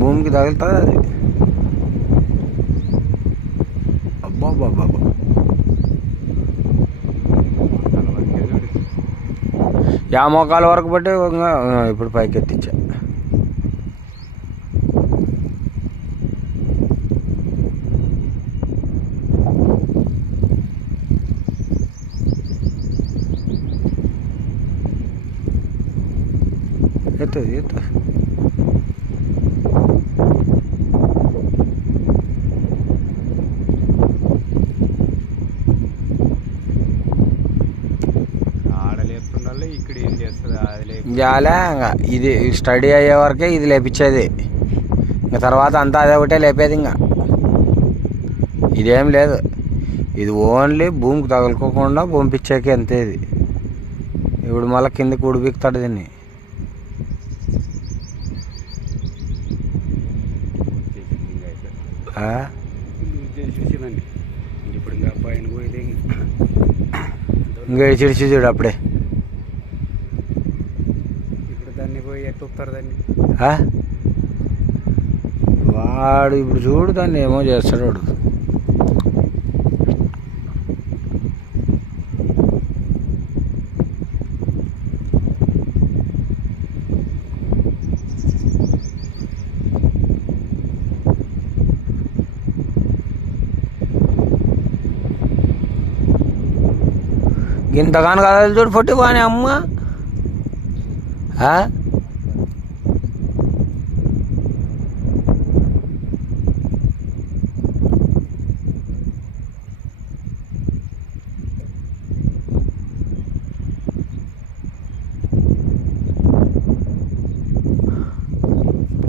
భూమికి తగులుతుంది అది. అబ్బా బాబా, యా మోకాల వరకు బట్టి ఇప్పుడు పైకి ఎత్తిచ్చా. ఎత్తది ఎత్త ఆడలేపుతుండాలి. ఇక్కడ ఏం చేస్తుంది అది జాలే. ఇంకా ఇది స్టడీ అయ్యే వరకే ఇది లేపించేది, ఇంకా తర్వాత అంతా అదే ఒకటే లేపేది. ఇంకా ఇదేం లేదు, ఇది ఓన్లీ భూమికి తగులుకోకుండా పంపించాకే అంతే. ఇది ఇప్పుడు మళ్ళీ కిందకి ఉడిపిస్తాడు దీన్ని. చూసేదండి ఇప్పుడు ఇంకా అబ్బాయిని పోయేది ఇంకా చిడిచి చూడు అప్పుడే. ఇప్పుడు దాన్ని పోయి ఎత్తుతారు దాన్ని. వాడు ఇప్పుడు చూడు దాన్ని ఏమో చేస్తాడు వాడు. ఇంతగానో కదలు చూడు పొట్టి బాగానే అమ్మ.